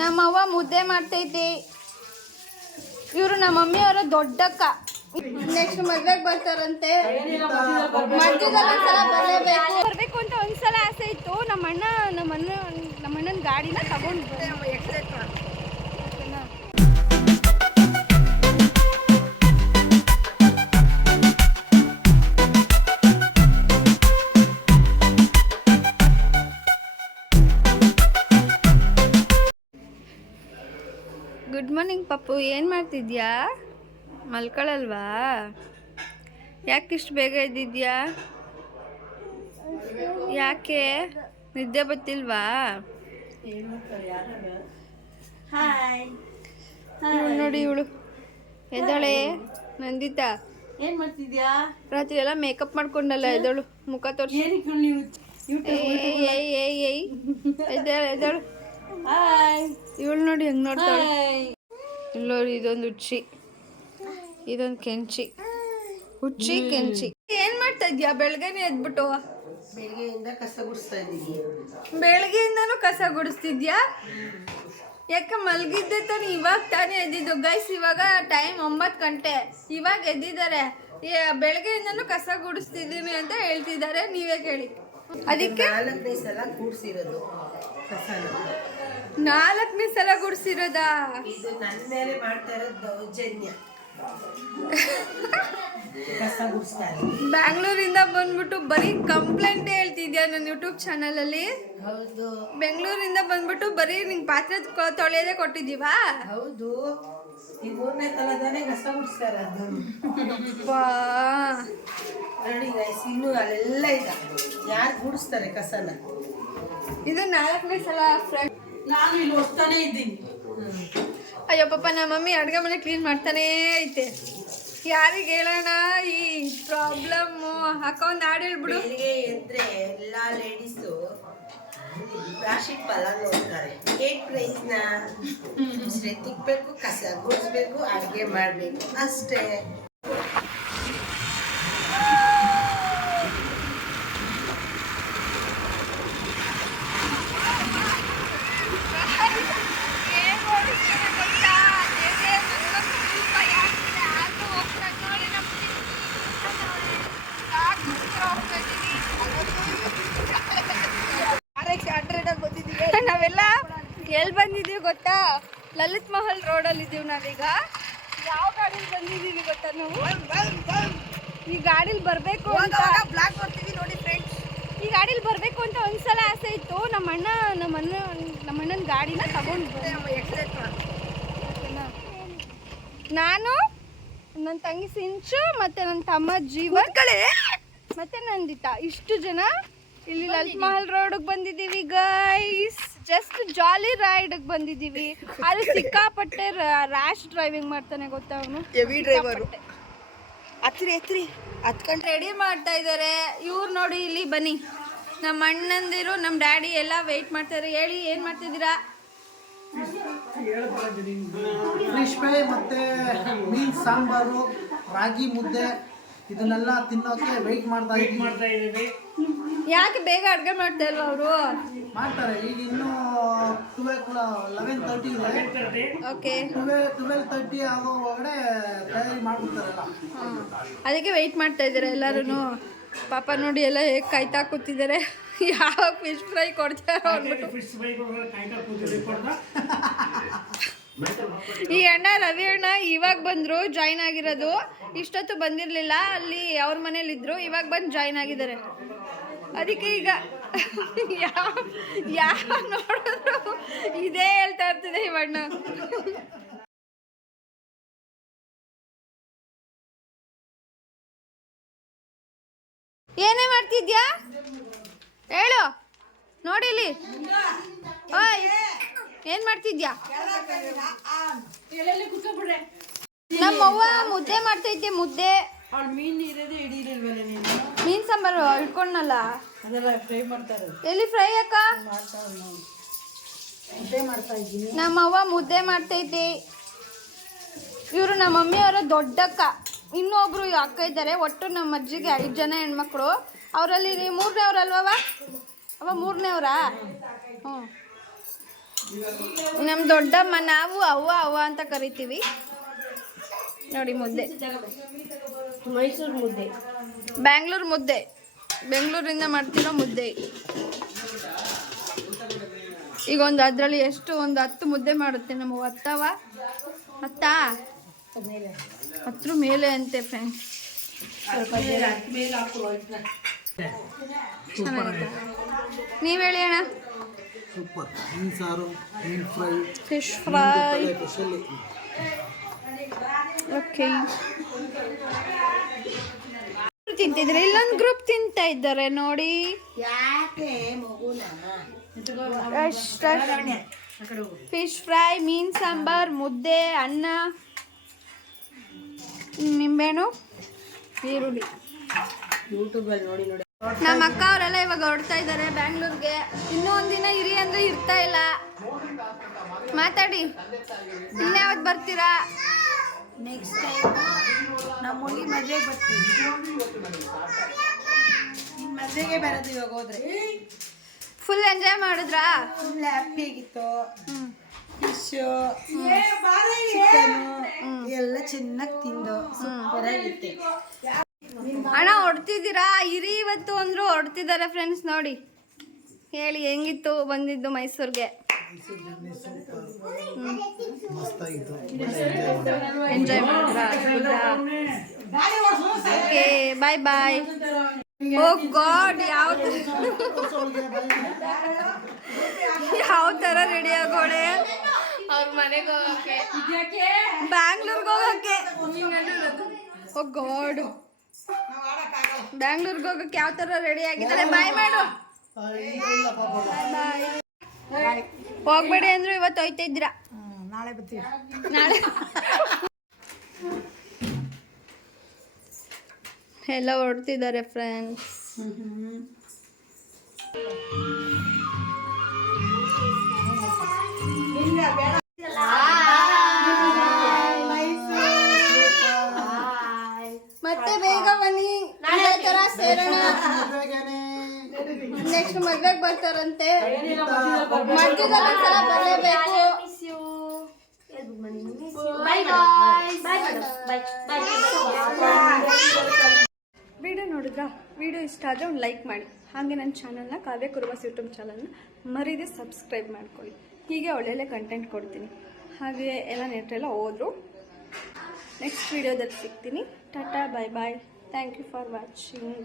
ನಮ್ಮವ್ವ ಮುದ್ದೆ ಮಾಡ್ತೈತೆ ಇವರು ನಮ್ಮ ಮಮ್ಮಿಯವರ ದೊಡ್ಡಕ್ಕ ನೆಕ್ಸ್ಟ್ ಮದ್ವೆಗೆ ಬರ್ತಾರಂತೆ. ಬರ್ಬೇಕು ಅಂತ ಒಂದ್ಸಲ ಆಸೆ ಇತ್ತು. ನಮ್ಮ ಅಣ್ಣ ನಮ್ಮ ಅಣ್ಣ ನಮ್ಮ ಅಣ್ಣನ ಗಾಡಿನ ತಗೊಂಡು ಗುಡ್ ಮಾರ್ನಿಂಗ್ ಪಪ್ಪು ಏನು ಮಾಡ್ತಿದ್ಯಾ? ಮಲ್ಕೊಳಲ್ವಾ? ಯಾಕೆ ಇಷ್ಟು ಬೇಗ ಇದ್ದಿದ್ಯಾ ಯಾಕೆ? ನಿದ್ದೆ ಬತ್ತಿಲ್ವಾ ನೋಡಿ ಇವಳು. ಎದಳೆ ನಂದಿತಾ? ಏನ್ ಮಾಡ್ತಿದ್ಯಾ? ರಾತ್ರಿ ಎಲ್ಲ ಮೇಕಪ್ ಮಾಡ್ಕೊಂಡಲ್ಲ ಎದಳು ಮುಖ ತೋರಿಸಿ ಏಯ್ ಏಯ್ ಏಯ್ ಎದಳು ಎದ್ದಾಳು. ಹಾಯ್ ಇವಳು ನೋಡಿ ಹೆಂಗ್ ನೋಡ್ತಾಳೆ? ಇಲ್ಲೋರಿ ಇದೊಂದು ಹುಚ್ಚಿ. ಇದೊಂದು ಕೆಂಚಿ. ಹುಚ್ಚಿ ಕೆಂಚಿ. ಏನ್ ಮಾಡ್ತಾ ಇದ್ಯಾ? ಬೆಳಗ್ಗೆನೆ ಎದ್ಬಿಟ್ಟು. ಬೆಳಗ್ಗೆಯಿಂದ ಕಸ ಗುಡಿಸ್ತಾ ಇದ್ದೀನಿ. ಬೆಳಗ್ಗೆಯಿಂದನೂ ಕಸ ಗುಡಿಸ್ತಿದ್ಯಾ? ಯಾಕೆ ಮಲಗಿದ್ದೆ ತಾನೆ? ಇವಾಗ ತಾನೇ ಎದ್ದಿದ್ದು. ಗೈಸ್ ಇವಾಗ ಟೈಮ್ ಒಂಬತ್ತು ಗಂಟೆ. ಇವಾಗ ಎದ್ದಿದ್ದಾರೆ. ಏ- ಬೆಳಗ್ಗೆಯಿಂದನೂ ಕಸ ಗುಡಿಸ್ತಿದ್ದೀನಿ ಅಂತ ಹೇಳ್ತಿದ್ದಾರೆ. ನೀವೇ ಕೇಳಿ. ಅದಕ್ಕೆ? ನಾಲ್ಕನೇ ಸಲ ಕೂಡಿಸಿರೋದು ನಾಲ್ಕನೇ ಸಲ ಗುಡಿಸಿರೋದಾ ಇದು ನನ್ನ ಮೇಲೆ ಮಾಡ್ತಾ ಇರೋದು ದೌರ್ಜನ್ಯ. ಬ್ಯಾಂಗ್ಳೂರಿಂದ ಬಂದ್ಬಿಟ್ಟು ಬರೀ ಕಂಪ್ಲೇಂಟ್ ಹೇಳ್ತಿದ್ಯಾ ನನ್ನ ಯೂಟ್ಯೂಬ್ ಚಾನಲಲ್ಲಿ? ಹೌದು. ಬೆಂಗಳೂರಿಂದ ಬಂದ್ಬಿಟ್ಟು ಬರೀ ನಿಂಗೆ ಪಾತ್ರೆ ತೊಳೆಯದೇ ತೊಳೆಯೋದೇ ಕೊಟ್ಟಿದ್ದೀವಾ? ಹೌದು. ಈ ಮೂರನೇ ಸಲದಾನೆ ಕಸ ಗುಡಿಸ್ತಾ ಇರೋದು ವಾ ನೋಡಿ ಗೈಸ್ ಇನ್ನು ಅಲ್ಲೆಲ್ಲ ಇದೆ. ಯಾರು ಗುಡಿಸ್ತಾರೆ ಕಸನ? ಇದು ನಾಲ್ಕನೇ ಸಲ ಫ್ರೆಂಡ್ ನಾನು ಇಲ್ಲಿ ಹೋಗ್ತಾನೆ ಇದ್ದೀನಿ. ಅಯ್ಯೋ ಪಪ್ಪ ನಮ್ಮ ಮಮ್ಮಿ ಅಡುಗೆ ಮನೆ ಕ್ಲೀನ್ ಮಾಡ್ತಾನೇ ಐತೆ. ಯಾರಿಗೆ ಹೇಳೋಣ ಈ ಪ್ರಾಬ್ಲಮ್ಮು ಅಕ್ಕ ಒಂದು ಹಾಡು ಹೇಳ್ಬಿಡು. ಎದ್ರೆ ಎಲ್ಲ ಲೇಡೀಸು ರಾಶಿ ಫಲ ನೋಡ್ತಾರೆ. ಏಟ್ ಪ್ರೈಸ್ನ ಶ್ರೇ ತಿಕ್ಬೇಕು ಕಸ ಗುಡಿಸ್ಬೇಕು ಅಡುಗೆ ಮಾಡಬೇಕು ಅಷ್ಟೇ. ನಾವೆಲ್ಲ ಎಲ್ಲಿ ಬಂದಿದ್ದೀವಿ ಗೊತ್ತಾ? ಲಲಿತ್ ಮಹಲ್ ರೋಡಲ್ಲಿ ಇದೀವಿ ನಾವೀಗ. ಯಾವ ಗಾಡಿಲಿ ಬಂದಿದ್ದೀವಿ ಗೊತ್ತಾ ನಾವು? ಈ ಗಾಡಿಲಿ ಬರಬೇಕು ಅಂತ ಬ್ಲಾಕ್ ಬರ್ತೀವಿ ನೋಡಿ ಫ್ರೆಂಡ್ಸ್ ಈ ಗಾಡಿಲಿ ಬರಬೇಕು ಅಂತ ಒಂದ್ಸಲ ಆಸೆ ಇತ್ತು. ನಮ್ಮ ಅಣ್ಣ ನಮ್ಮ ಅಣ್ಣ ನಮ್ಮ ಅಣ್ಣನ ಗಾಡಿನ ತಗೊಂಡು? ನಾನು ನನ್ನ ತಂಗಿ ಸಿಂಚು ಮತ್ತೆ ನನ್ನ ತಮ್ಮ ಜೀವನ್ ಮತ್ತೆ ನಂದಿತಾ. ಇಷ್ಟು ಜನ ಇಲ್ಲಿ ಲಲಿತ್ ಮಹಲ್ ರೋಡ್ಗೆ ಬಂದಿದ್ದೀವಿ ಗೈಸ್ ಜಸ್ಟ್ ಜಾಲಿ ರೈಡ್ಗೆ ಬಂದಿದ್ದೀವಿ. ಅದು ಸಿಕ್ಕಾಪಟ್ಟೆ ರ್ಯಾಶ್ ಡ್ರೈವಿಂಗ್ ಮಾಡ್ತಾನೆ ಗೊತ್ತಾ ಅವನು? ಹೆವಿ ಡ್ರೈವರ್ ಹತ್ರಿ ಹತ್ರಿ ಹತ್ಕೊಂಡು ರೆಡಿ ಮಾಡ್ತಾ ಇದ್ದಾರೆ ಇವ್ರು ನೋಡಿ ಇಲ್ಲಿ ಬನ್ನಿ. ನಮ್ಮ ಅಣ್ಣಂದಿರು ನಮ್ಮ ಡ್ಯಾಡಿ ಎಲ್ಲ ವೆಯ್ಟ್ ಮಾಡ್ತಾರೆ. ಹೇಳಿ ಏನು ಮಾಡ್ತಿದ್ದೀರಾ? ಫಿಶ್ ಫ್ರೈ ಮತ್ತೆ ಮೀನ್ ಸಾಂಬಾರು ರಾಗಿ ಮುದ್ದೆ ಇದನ್ನೆಲ್ಲ ತಿನ್ನೋಕೆ ವೆಯ್ಟ್ ಮಾಡ್ತಾ ಇದ್ದೀವಿ. ಯಾಕೆ ಬೇಗ ಅಡುಗೆ ಮಾಡ್ತಾ ಇಲ್ವಾ ಅವರು? ಮಾಡ್ತಾರೆ. ಈಗ ಇನ್ನೂ ಟ್ವೆಲ್ ಲೆವೆನ್ ತರ್ಟಿ ಇದೆ. ಓಕೆ ಟ್ವೆಲ್ ಟ್ವೆಲ್ ತರ್ಟಿ ಆಗೋ ಒಳಗಡೆ ತಯಾರಿ ಮಾಡ್ಬಿಡ್ತಾರಲ್ಲ. ಅದಕ್ಕೆ ವೆಯ್ಟ್ ಮಾಡ್ತಾ ಇದ್ದಾರೆ ಎಲ್ಲರೂ ಪಾಪ ನೋಡಿ ಎಲ್ಲ ಹೇಗೆ ಕಾಯ್ತಾ ಕೂತಿದ್ದಾರೆ. ಯಾವ ಫಿಶ್ ಫ್ರೈ ಕೊಡ್ತಾರೋ ಅಂದ್ಬಿಟ್ಟು ಈ ಅಣ್ಣ, ರವಿ ಅಣ್ಣ ಇವಾಗ ಬಂದ್ರು ಜಾಯ್ನ್ ಆಗಿರೋದು. ಇಷ್ಟೊತ್ತು ಬಂದಿರಲಿಲ್ಲ, ಅಲ್ಲಿ ಅವ್ರ ಮನೇಲಿ ಇದ್ರು, ಇವಾಗ ಬಂದು ಜಾಯ್ನ್ ಆಗಿದ್ದಾರೆ. ಅದಕ್ಕೆ ಈಗ ಯಾವ ಯಾವ ನೋಡಿದ್ರು ಇದೇ ಹೇಳ್ತಾ ಇರ್ತದೆ ಇವಣ್ಣ ಏನೇ ಮಾಡ್ತಿದ್ಯಾ? ಹೇಳು ನೋಡಿಲಿ ಏನ್ ಮಾಡ್ತಿದ್ಯಾ? ನಮ್ಮವ್ವ ಮುದ್ದೆ ಮಾಡ್ತೈತೆ ಮುದ್ದೆ. ಮೀನು ಸಾಂಬಾರು ಇಟ್ಕೊಂಡಲ್ಲ ಎಲ್ಲಿ ಫ್ರೈ ಅಕ್ಕ? ಇದ್ದೀನಿ. ನಮ್ಮವ್ವ ಮುದ್ದೆ ಮಾಡ್ತೈತೆ. ಇವರು ನಮ್ಮ ಮಮ್ಮಿಯವರ ದೊಡ್ಡಕ್ಕ ಇನ್ನೊಬ್ರು ಅಕ್ಕ ಇದ್ದಾರೆ ಒಟ್ಟು ನಮ್ಮ ಅಜ್ಜಿಗೆ ಐದು ಜನ ಹೆಣ್ಮಕ್ಳು. ಅವರಲ್ಲಿ ಮೂರನೇವ್ರಲ್ವವ ಅವ ಮೂರನೇವ್ರಾ ಹ್ಞೂ ನಮ್ಮ ದೊಡ್ಡಮ್ಮ ನಾವು ಅವ್ವ ಅವ್ವ ಅಂತ ಕರಿತೀವಿ. ನೋಡಿ ಮುದ್ದೆ. ಮೈಸೂರು ಮುದ್ದೆ. ಬ್ಯಾಂಗ್ಳೂರ್ ಮುದ್ದೆ. ಬೆಂಗಳೂರಿಂದ ಮಾಡ್ತಿರೋ ಮುದ್ದೆ. ಈಗ ಒಂದು ಅದರಲ್ಲಿ ಎಷ್ಟು ಒಂದು ಹತ್ತು ಮುದ್ದೆ ಮಾಡುತ್ತೆ ನಮ್ಮ ಹತ್ತವ ಹತ್ತ ಹತ್ರ ಮೇಲೆ ಅಂತೆ ಫ್ರೆಂಡ್ಸ್ ನೀವು ಹೇಳಿ ಅಣ್ಣ. ಸೂಪರ್. ಮೀನು ಸಾರು ಮೀನು fry fish fry. Special okay ತಿಂತಿದ್ರೆ ಇಲ್ಲೊಂದು ಗ್ರೂಪ್ ತಿಂತಾ ಇದ್ದಾರೆ ನೋಡಿ. ಯಾಕೆ ಮಗುನ? ಫಿಶ್ ಫ್ರೈ ಮೀನ್ ಸಾಂಬಾರ್ ಮುದ್ದೆ ಅನ್ನ. ನಿಂಬೆಹಣ್ಣು ಈರುಳ್ಳಿ. ಯೂಟ್ಯೂಬಲ್ಲಿ ನೋಡಿ ನೋಡಿ. ನಮ್ಮ ಅಕ್ಕ ಅವರೆಲ್ಲ ಇವಾಗ ಹೊರಡ್ತಾ ಇದ್ದಾರೆ ಬ್ಯಾಂಗ್ಳೂರ್ಗೆ. ಇನ್ನೂ ಒಂದಿನ ಇರಿ ಅಂದ್ರೆ ಇರ್ತಾ ಇಲ್ಲ. ಮಾತಾಡಿ. ಇನ್ಯಾವತ್ತು ಬರ್ತೀರಾ? ನೆಕ್ಸ್ಟ್ ಟೈಮ್ ನಮ್ಮ ಹುಡುಗಿ ಬರ್ತೀವಿ ನಿನ್ನ ಮದುವೆಗೆ ಬರೋದು ಇವಾಗ ಹೋದ್ರೆ. ಫುಲ್ ಎಂಜಾಯ್ ಮಾಡಿದ್ರಾ? ಫುಲ್ ಹ್ಯಾಪಿ ಆಗಿತ್ತು. ಫಿಶು ಚಿಕನು ಎಲ್ಲ ಚೆನ್ನಾಗಿ ತಿಂದು. ಸೂಪರ್ ಆಗಿತ್ತು. ಅಣ್ಣ ಹೊಡ್ತಿದ್ದೀರಾ? ಇರಿ ಇವತ್ತು ಅಂದ್ರು ಹೊಡ್ತಿದ್ದಾರೆ ಫ್ರೆಂಡ್ಸ್ ನೋಡಿ. ಹೇಳಿ ಹೆಂಗಿತ್ತು ಬಂದಿದ್ದು ಮೈಸೂರಿಗೆ? Enjoy okay bye bye oh god ಯಾವ ಯಾವ ತರ ರೆಡಿ ಆಗೋಳೆ ಅವ್ರ ಮನೆಗೆ ಹೋಗಕ್ಕೆ. ಬ್ಯಾಂಗ್ಳೂರ್ಗೆ ಹೋಗಕ್ಕೆ. ಓ ಗಾಡ್ ಬ್ಯಾಂಗ್ಳೂರ್ಗೆ ಹೋಗಕ್ಕೆ ಯಾವ ತರ ರೆಡಿ ಆಗಿದ್ದಾರೆ? ಬಾಯ್ ಮಾಡು. ಹೋಗ್ಬೇಡಿ ಅಂದ್ರು ಇವತ್ತು ಹೋಯ್ತಾ ಇದ್ದೀರಾ ನಾಳೆ ಬರ್ತೀವಿ. ನಾಳೆ? ಎಲ್ಲ ಹೊಡ್ತಿದ್ದಾರೆ ಫ್ರೆಂಡ್ಸ್ ಮಧ್ಯದಲ್ಲಿ ಒಂದ್ಸಲ ಬರಲೇಬೇಕು. ವಿಡಿಯೋ ನೋಡಿದ್ರಾ? ವಿಡಿಯೋ ಇಷ್ಟ ಆದರೆ ಒಂದು ಲೈಕ್ ಮಾಡಿ. ಹಾಗೆ ನನ್ನ ಚಾನಲ್ನ ಕಾವ್ಯ ಕುರುಬಾಸ್ ಯೂಟ್ಯೂಬ್ ಚಾನಲ್ನ ಮರೀದೆ ಸಬ್ಸ್ಕ್ರೈಬ್ ಮಾಡ್ಕೊಳ್ಳಿ. ಹೀಗೆ ಒಳ್ಳೊಳ್ಳೆ ಕಂಟೆಂಟ್ ಕೊಡ್ತೀನಿ. ಹಾಗೆ ಎಲ್ಲ ನೆಟ್ಟೆಲ್ಲ ಹೋದ್ರು. ನೆಕ್ಸ್ಟ್ ವಿಡಿಯೋದಲ್ಲಿ ಸಿಗ್ತೀನಿ. Tata bye bye thank you for watching